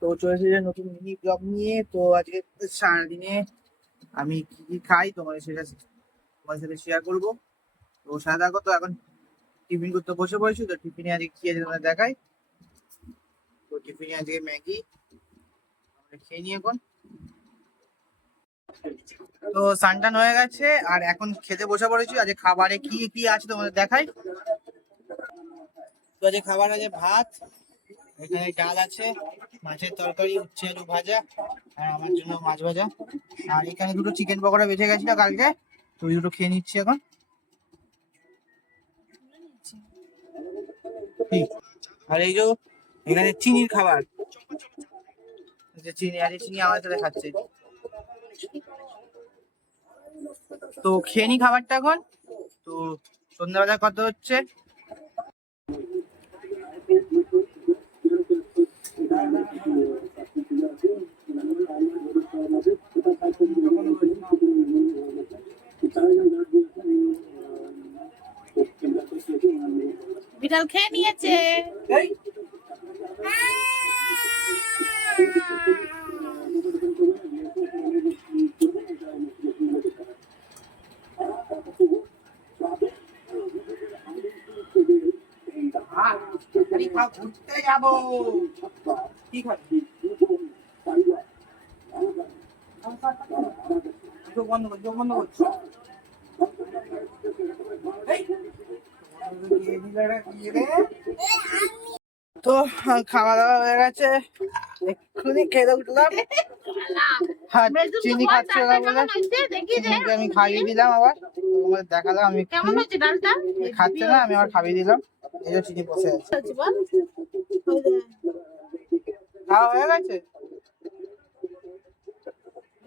তো চলে এসেছে নতুন মিনি ব্লগ নিয়ে। তো আজকে সারাদিনে আমি কি কি খাই তোমাদের সাথে শেয়ার করবো। তো সাদা তো এখন টিফিন করতে বসে পড়েছি। তো টিফিনে আজকে কি আছে তোমাদের দেখাই। তো টিফিনে আজকে ম্যাগি আমরা খেয়ে নিই এখন। তো সানটান হয়ে গেছে আর এখন খেতে বসে পড়েছি। আজকে খাবারে কি কি আছে তোমাদের দেখাই। তো আজকে খাবার আছে ভাত, এখানে ডাল আছে, মাছের তরকারি, উচ্ছে আলু ভাজা, আর আমার জন্য মাছ ভাজা। আর এখানে দুটো চিকেন পকোড়া বেঁচে গেছিল কালকে, তো ওই দুটো খেয়ে নিচ্ছি এখন। ঠিক। আর এই যে এখানে চিনির খাবার, চিনি আর এই চিনি আমার সাথে খাচ্ছে। তো খেয়ে নি খাবারটা এখন। তো সন্ধ্যাবেলা কত হচ্ছে। বিড়াল খেয়ে নিয়েছে। ঘুরতে যাবো। কি খাবি? চোখ বন্ধ কর, চোখ বন্ধ করছো। তো খাওয়া দাওয়া হয়ে গেছে, এক্ষুনি খেতে উঠলাম। হ্যাঁ, চিনি খাচ্ছে না বলে চিনিকে আমি খাইয়ে দিলাম। আবার তোমাদের দেখালাম আমি কেমন হয়েছে ডালটা? খাচ্ছে না, আমি আবার খাইয়ে দিলাম। এই যে চিনি বসে আছে। খাওয়া হয়ে গেছে।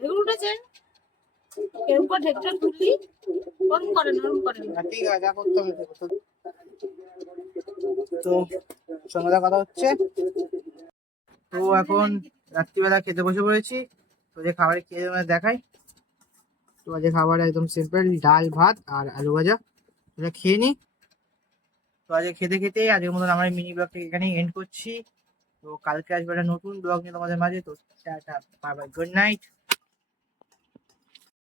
এগুলো উঠেছে এরকম করে ঢেকটা তুললি নরম করে ঠিক আছে, যা করতে হবে। তো সন্ধ্যাবেলা কথা হচ্ছে। তো এখন রাত্রিবেলা খেতে বসে পড়েছি। তো যে খাবারে খেয়ে তোমাদের দেখাই। তো আজকে খাবার একদম সিম্পল, ডাল ভাত আর আলু ভাজা। এটা খেয়ে নি। তো আজকে খেতে খেতেই আজকের মতন আমার মিনি ব্লগটা এখানেই এন্ড করছি। তো কালকে আসবে একটা নতুন ব্লগ নিয়ে তোমাদের মাঝে। তো tata, bye bye, good night.